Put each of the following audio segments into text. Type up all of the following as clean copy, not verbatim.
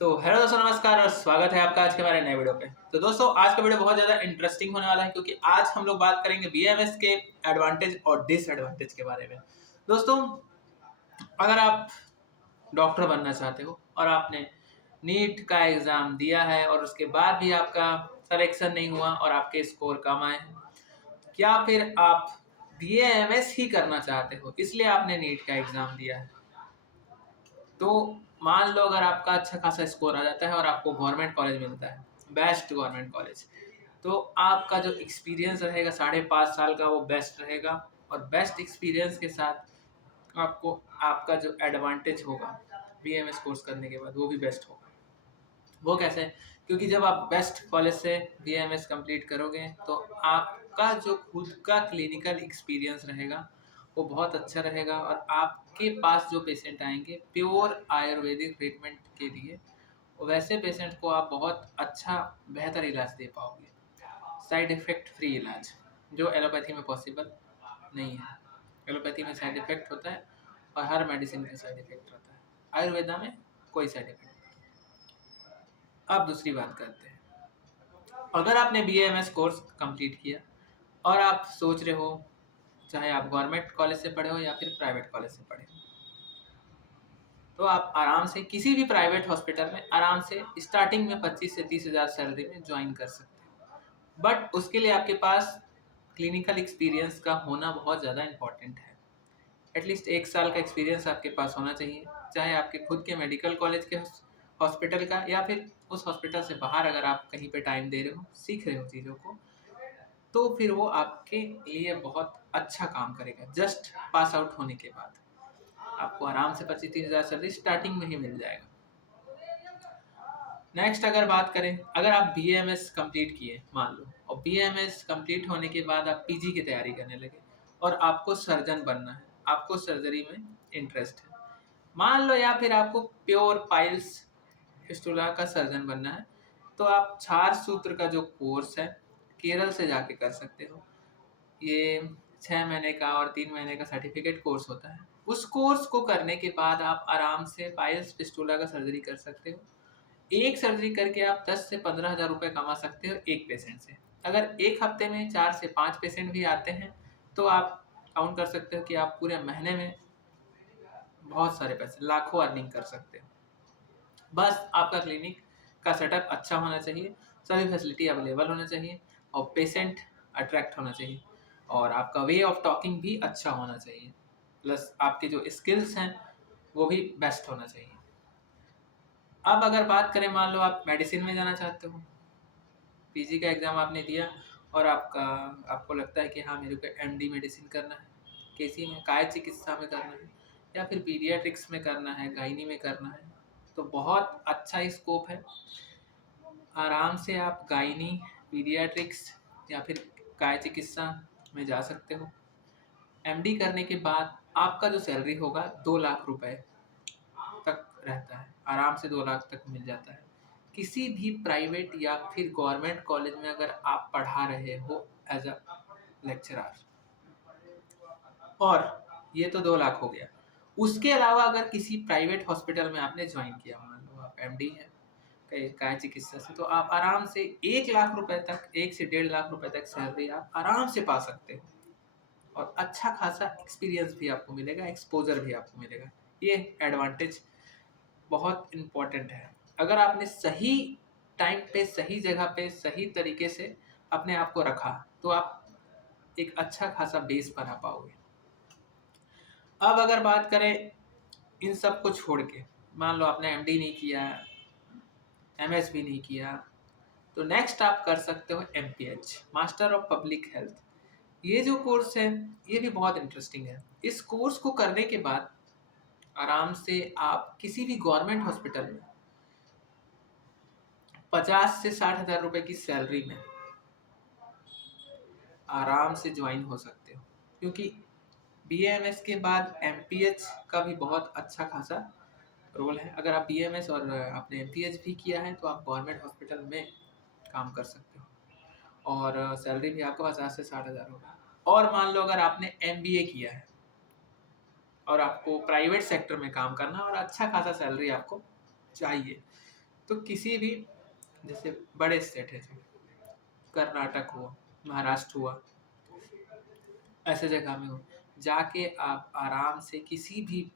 तो हेलो दोस्तों, नमस्कार और स्वागत है आपका आज के हमारे नए वीडियो पे। तो दोस्तों, आज का वीडियो बहुत ज़्यादा इंटरेस्टिंग होने वाला है क्योंकि आज हम लोग बात करेंगे बीएमएस के एडवांटेज और डिसएडवांटेज के बारे में। दोस्तों, अगर आप डॉक्टर बनना चाहते हो और आपने नीट का एग्ज़ाम दिया है और उसके बाद भी आपका सिलेक्शन नहीं हुआ और आपके स्कोर कम आए हैं, या फिर आप बीएमएस ही करना चाहते हो इसलिए आपने नीट का एग्ज़ाम दिया है, तो मान लो अगर आपका अच्छा खासा स्कोर आ जाता है और आपको गवर्नमेंट कॉलेज मिलता है, बेस्ट गवर्नमेंट कॉलेज, तो आपका जो एक्सपीरियंस रहेगा 5.5 साल का वो बेस्ट रहेगा। और बेस्ट एक्सपीरियंस के साथ आपको आपका जो एडवांटेज होगा बीएमएस कोर्स करने के बाद वो भी बेस्ट होगा। वो कैसे? क्योंकि जब आप बेस्ट कॉलेज से बीएमएस कंप्लीट करोगे तो आपका जो खुद का क्लिनिकल एक्सपीरियंस रहेगा वो बहुत अच्छा रहेगा और आपके पास जो पेशेंट आएंगे प्योर आयुर्वेदिक ट्रीटमेंट के लिए, वैसे पेशेंट को आप बहुत अच्छा बेहतर इलाज दे पाओगे, साइड इफ़ेक्ट फ्री इलाज, जो एलोपैथी में पॉसिबल नहीं है। एलोपैथी में साइड इफ़ेक्ट होता है और हर मेडिसिन का साइड इफ़ेक्ट रहता है, आयुर्वेदा में कोई साइड इफ़ेक्ट नहीं। अब दूसरी बात करते हैं, अगर आपने बीएमएस कोर्स कंप्लीट किया और आप सोच रहे हो, चाहे आप गवर्नमेंट कॉलेज से पढ़े हो या फिर प्राइवेट कॉलेज से पढ़े हो, तो आप आराम से किसी भी प्राइवेट हॉस्पिटल में आराम से स्टार्टिंग में 25 से 30 हज़ार सैलरी में ज्वाइन कर सकते हो। बट उसके लिए आपके पास क्लिनिकल एक्सपीरियंस का होना बहुत ज़्यादा इम्पॉर्टेंट है। एटलीस्ट 1 साल का एक्सपीरियंस आपके पास होना चाहिए, चाहे आपके खुद के मेडिकल कॉलेज के हॉस्पिटल का या फिर उस हॉस्पिटल से बाहर अगर आप कहीं पे टाइम दे रहे हो, सीख रहे हो चीज़ों को, तो फिर वो आपके लिए बहुत अच्छा काम करेगा। जस्ट पास आउट होने के बाद आपको आराम से 25-30 हज़ार सैलरी स्टार्टिंग में ही मिल जाएगा। नेक्स्ट अगर बात करें, अगर आप बीएमएस कंप्लीट किए मान लो, और बीएमएस कंप्लीट होने के बाद आप पीजी की तैयारी करने लगे और आपको सर्जन बनना है, आपको सर्जरी में इंटरेस्ट है मान लो, या फिर आपको प्योर पाइल्स फिस्टुला का सर्जन बनना है, तो आप क्षार सूत्र का जो कोर्स है केरल से जाके कर सकते हो। ये 6 महीने का और 3 महीने का सर्टिफिकेट कोर्स होता है। उस कोर्स को करने के बाद आप आराम से पाइल्स फिस्टुला का सर्जरी कर सकते हो। एक सर्जरी करके आप 10 से 15 हज़ार रुपये कमा सकते हो एक पेशेंट से। अगर एक हफ्ते में 4 से 5 पेशेंट भी आते हैं तो आप काउंट कर सकते हो कि आप पूरे महीने में बहुत सारे पैसे, लाखों अर्निंग कर सकते हो। बस आपका क्लिनिक का सेटअप अच्छा होना चाहिए, सभी फैसिलिटी अवेलेबल होना चाहिए और पेशेंट अट्रैक्ट होना चाहिए और आपका वे ऑफ टॉकिंग भी अच्छा होना चाहिए, प्लस आपके जो स्किल्स हैं वो भी बेस्ट होना चाहिए। अब अगर बात करें, मान लो आप मेडिसिन में जाना चाहते हो, पीजी का एग्ज़ाम आपने दिया और आपको लगता है कि हाँ मेरे को एमडी मेडिसिन करना है, केसी में काय चिकित्सा में करना है या फिर पीडियाट्रिक्स में करना है, गायनी में करना है, तो बहुत अच्छा स्कोप है। आराम से आप गायनी, पीडियाट्रिक्स या फिर काय चिकित्सा में जा सकते हो। एमडी करने के बाद आपका जो सैलरी होगा 2 लाख रुपए तक रहता है, आराम से 2 लाख तक मिल जाता है किसी भी प्राइवेट या फिर गवर्नमेंट कॉलेज में अगर आप पढ़ा रहे हो एज अ लेक्चरर। और ये तो 2 लाख हो गया। उसके अलावा अगर किसी प्राइवेट हॉस्पिटल में आपने ज्वाइन किया, मान लो आप एमडी है काय चिकित्सा से, तो आप आराम से 1 लाख रुपए तक, 1 से 1.5 लाख रुपए तक सैलरी आप आराम से पा सकते हो और अच्छा खासा एक्सपीरियंस भी आपको मिलेगा, एक्सपोजर भी आपको मिलेगा। ये एडवांटेज बहुत इम्पोर्टेंट है। अगर आपने सही टाइम पे, सही जगह पे, सही तरीके से अपने आप को रखा तो आप एक अच्छा खासा बेस बना पाओगे। अब अगर बात करें इन सब को छोड़ के, मान लो आपने एमडी नहीं किया, एमएस भी नहीं किया, तो नेक्स्ट आप कर सकते हो MPH, master of public health. ये जो कोर्स है ये भी बहुत इंटरेस्टिंग है। इस कोर्स को करने के बाद आराम से आप किसी भी गवर्नमेंट हॉस्पिटल में 50 से 60 हज़ार रुपए की सैलरी में आराम से ज्वाइन हो सकते हो, क्योंकि बीएमएस के बाद एमपीएच का भी बहुत अच्छा खासा रोल है। अगर आप बीएमएस और आपने एमपीएच भी किया है तो आप गवर्नमेंट हॉस्पिटल में काम कर सकते हो और सैलरी भी आपको 50 से 60 हज़ार होगा। और मान लो अगर आपने एमबीए किया है और आपको प्राइवेट सेक्टर में काम करना और अच्छा खासा सैलरी आपको चाहिए, तो किसी भी जैसे बड़े स्टेट है, कर्नाटक हुआ, महाराष्ट्र हुआ, ऐसे जगह में हो, जाके आप आराम से किसी भी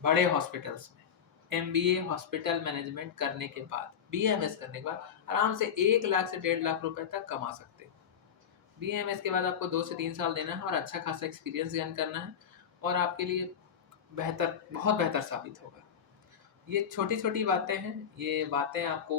बड़े हॉस्पिटल्स में एमबीए हॉस्पिटल मैनेजमेंट करने के बाद, बीएमएस करने के बाद आराम से 1 लाख से 1.5 लाख रुपए तक कमा सकते हो। बीएमएस के बाद आपको 2 से 3 साल देना है और अच्छा खासा एक्सपीरियंस गेन करना है, और आपके लिए बेहतर, बहुत बेहतर साबित होगा। ये छोटी छोटी बातें हैं, ये बातें आपको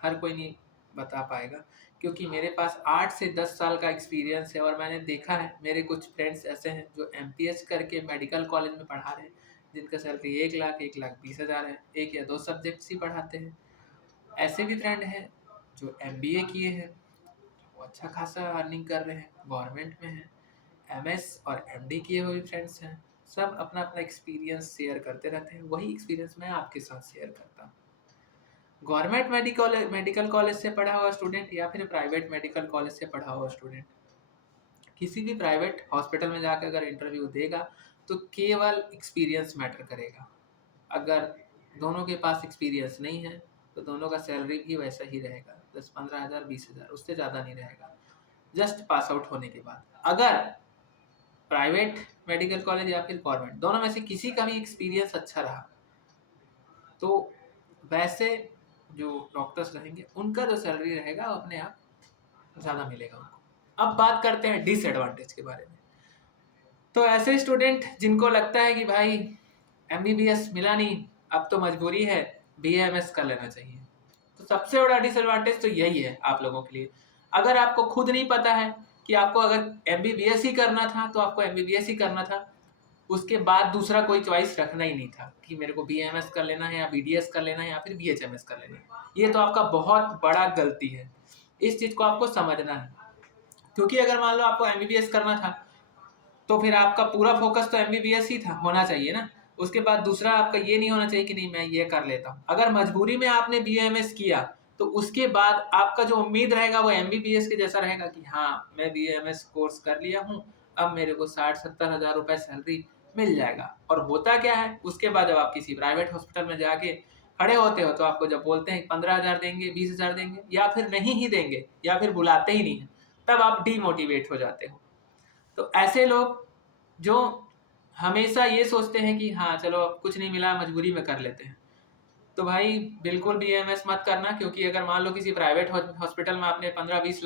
हर कोई नहीं बता पाएगा, क्योंकि मेरे पास 8 से 10 साल का एक्सपीरियंस है और मैंने देखा है मेरे कुछ फ्रेंड्स ऐसे हैं जो एमपीएस करके मेडिकल कॉलेज में पढ़ा रहे हैं, जिनका सैलरी 1 लाख 1 लाख 20 हज़ार है, 1 या 2 सब्जेक्ट्स ही पढ़ाते हैं। ऐसे भी फ्रेंड हैं जो एमबीए किए हैं, वो अच्छा खासा अर्निंग कर रहे हैं, गवर्नमेंट में हैं। एमएस और एमडी किए हुए फ्रेंड्स हैं, सब अपना अपना एक्सपीरियंस शेयर करते रहते हैं। वही एक्सपीरियंस मैं आपके साथ शेयर करता हूँ। गवर्नमेंट मेडिकल कॉलेज से पढ़ा हुआ स्टूडेंट या फिर प्राइवेट मेडिकल कॉलेज से पढ़ा हुआ स्टूडेंट किसी भी प्राइवेट हॉस्पिटल में जाकर अगर इंटरव्यू देगा तो केवल एक्सपीरियंस मैटर करेगा। अगर दोनों के पास एक्सपीरियंस नहीं है तो दोनों का सैलरी भी वैसा ही रहेगा, 10-15 हज़ार 20 हज़ार, उससे ज़्यादा नहीं रहेगा, जस्ट पास आउट होने के बाद। अगर प्राइवेट मेडिकल कॉलेज या फिर गवर्नमेंट, दोनों में से किसी का भी एक्सपीरियंस अच्छा रहा तो वैसे जो डॉक्टर्स रहेंगे उनका जो सैलरी रहेगा वो अपने आप ज़्यादा मिलेगा उनको। अब बात करते हैं डिसएडवांटेज के बारे में। तो ऐसे स्टूडेंट जिनको लगता है कि भाई एमबीबीएस मिला नहीं, अब तो मजबूरी है, बीएमएस कर लेना चाहिए, तो सबसे बड़ा डिसएडवांटेज तो यही है आप लोगों के लिए। अगर आपको खुद नहीं पता है कि आपको अगर एमबीबीएस ही करना था तो आपको एमबीबीएस ही करना था, उसके बाद दूसरा कोई चॉइस रखना ही नहीं था कि मेरे को बीएमएस कर लेना है या बीडीएस कर लेना है या फिर बीएचएमएस कर लेना है। ये तो आपका बहुत बड़ा गलती है, इस चीज़ को आपको समझना है। क्योंकि अगर मान लो आपको एमबीबीएस करना था तो फिर आपका पूरा फोकस तो एमबीबीएस ही था, होना चाहिए ना। उसके बाद दूसरा आपका ये नहीं होना चाहिए कि नहीं मैं ये कर लेता हूँ। अगर मजबूरी में आपने बीएमएस किया तो उसके बाद आपका जो उम्मीद रहेगा वो एमबीबीएस के जैसा रहेगा कि हाँ मैं बीएमएस कोर्स कर लिया हूँ, अब मेरे को 60-70 हज़ार रुपए सैलरी मिल जाएगा। और होता क्या है, उसके बाद जब आप किसी प्राइवेट हॉस्पिटल में जाके खड़े होते हो तो आपको जब बोलते हैं 15 हज़ार देंगे, 20 हज़ार देंगे, या फिर नहीं ही देंगे या फिर बुलाते ही नहीं है, तब आप डीमोटिवेट हो जाते हो। तो ऐसे लोग जो हमेशा ये सोचते हैं कि हाँ चलो अब कुछ नहीं मिला, मजबूरी में कर लेते हैं, तो भाई बिल्कुल बीएमएस मत करना। क्योंकि अगर मान लो किसी प्राइवेट हॉस्पिटल में आपने 15-20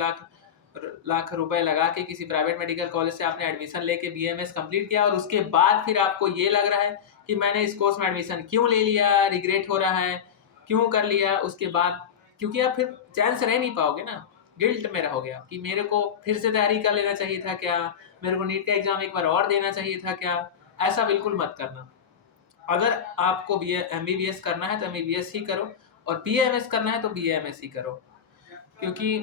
लाख रुपए लगा के किसी प्राइवेट मेडिकल कॉलेज से आपने एडमिशन लेके बीएमएस कंप्लीट किया और उसके बाद फिर आपको ये लग रहा है कि मैंने इस कोर्स में एडमिशन क्यों ले लिया, रिग्रेट हो रहा है क्यों कर लिया, उसके बाद क्योंकि आप फिर चैन से रह नहीं पाओगे ना, गिल्ट में रहोगे आप कि मेरे को फिर से तैयारी कर लेना चाहिए था क्या, मेरे को नीट का एग्जाम एक बार और देना चाहिए था क्या। ऐसा बिल्कुल मत करना। अगर आपको एमबीबीएस करना है तो एमबीबीएस ही करो, और बीएमएस करना है तो बीएमएस ही करो। क्योंकि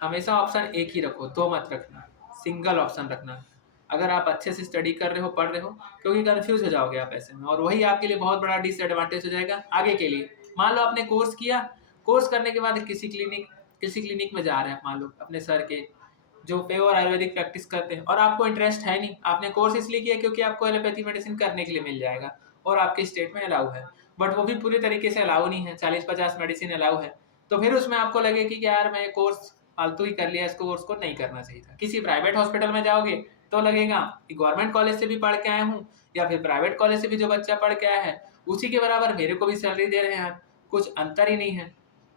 हमेशा ऑप्शन एक ही रखो, दो मत रखना, सिंगल ऑप्शन रखना। अगर आप अच्छे से स्टडी कर रहे हो, पढ़ रहे हो, क्योंकि कंफ्यूज हो जाओगे आप ऐसे में, और वही आपके लिए बहुत बड़ा डिसएडवांटेज हो जाएगा आगे के लिए। मान लो आपने कोर्स किया, कोर्स करने के बाद किसी क्लिनिक में जा रहे हैं, मान लो अपने सर के जो प्योर आयुर्वेदिक प्रैक्टिस करते हैं, और आपको इंटरेस्ट है नहीं, आपने कोर्स इसलिए किया क्योंकि आपको एलोपैथी मेडिसिन करने के लिए मिल जाएगा और आपके स्टेट में अलाउ है, बट वो भी पूरी तरीके से अलाउ नहीं है, 40-50 मेडिसिन अलाउ है। तो फिर उसमें आपको लगे कि यार मैं कोर्स फालतू ही कर लिया, इसको कोर्स को नहीं करना चाहिए था। किसी प्राइवेट हॉस्पिटल में जाओगे तो लगेगा कि गवर्नमेंट कॉलेज से भी पढ़ के आया हूँ या फिर प्राइवेट कॉलेज से भी जो बच्चा पढ़ के आया है उसी के बराबर मेरे को भी सैलरी दे रहे हैं, कुछ अंतर ही नहीं है,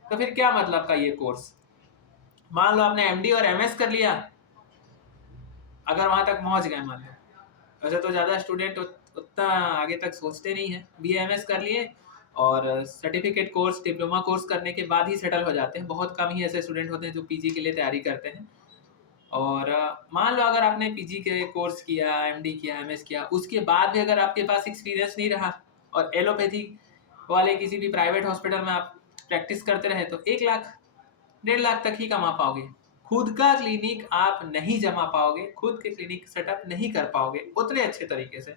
तो फिर क्या मतलब का ये कोर्स। मान लो आपने एमडी और एमएस कर लिया, अगर वहां तक पहुंच गए मान लो, वैसे तो ज़्यादा स्टूडेंट उतना आगे तक सोचते नहीं है, बीएमएस कर लिए और सर्टिफिकेट कोर्स, डिप्लोमा कोर्स करने के बाद ही सेटल हो जाते हैं। बहुत कम ही ऐसे स्टूडेंट होते हैं जो पीजी के लिए तैयारी करते हैं। और मान लो अगर आपने पीजी के कोर्स किया, एमडी किया, एमएस किया, उसके बाद भी अगर आपके पास एक्सपीरियंस नहीं रहा और एलोपैथी वाले किसी भी प्राइवेट हॉस्पिटल में आप प्रैक्टिस करते रहे तो 1 लाख 1.5 लाख तक ही कमा पाओगे। खुद का क्लिनिक आप नहीं जमा पाओगे, खुद के क्लिनिक सेटअप नहीं कर पाओगे उतने अच्छे तरीके से,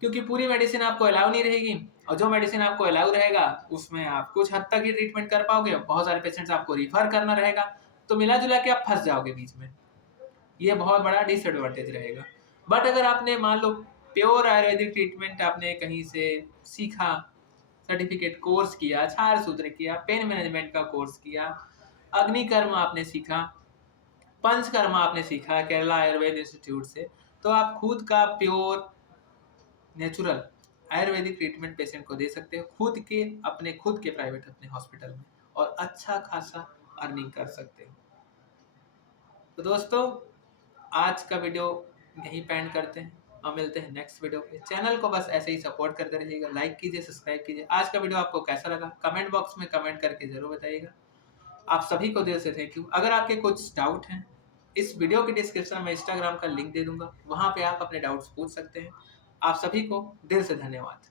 क्योंकि पूरी मेडिसिन आपको अलाउ नहीं रहेगी, और जो मेडिसिन आपको अलाउ रहेगा उसमें आप कुछ हद तक ही ट्रीटमेंट कर पाओगे, बहुत सारे पेशेंट्स आपको रिफर करना रहेगा, तो मिला जुला के आप फंस जाओगे बीच में। ये बहुत बड़ा डिसएडवांटेज रहेगा। बट अगर आपने मान लो प्योर आयुर्वेदिक ट्रीटमेंट आपने कहीं से सीखा, सर्टिफिकेट कोर्स किया, छार सूत्र किया, पेन मैनेजमेंट का कोर्स किया, अग्निकर्म आपने सीखा, पंचकर्मा आपने सीखा केरला आयुर्वेद इंस्टीट्यूट से, तो आप खुद का pure natural Ayurvedic treatment patient को दे सकते हो खुद के प्राइवेट अपने हॉस्पिटल में, और अच्छा खासा अर्निंग कर सकते हो। तो दोस्तों आज का वीडियो यहीं पे एंड करते हैं और मिलते हैं नेक्स्ट वीडियो पे। चैनल को बस ऐसे ही सपोर्ट करते रहिएगा, लाइक कीजिए, सब्सक्राइब कीजिए। आज का वीडियो आपको कैसा लगा कमेंट बॉक्स में कमेंट करके जरूर बताइएगा। आप सभी को दिल से थैंक यू। अगर आपके कुछ डाउट हैं, इस वीडियो के डिस्क्रिप्शन में इंस्टाग्राम का लिंक दे दूंगा, वहां पे आप अपने डाउट्स पूछ सकते हैं। आप सभी को दिल से धन्यवाद।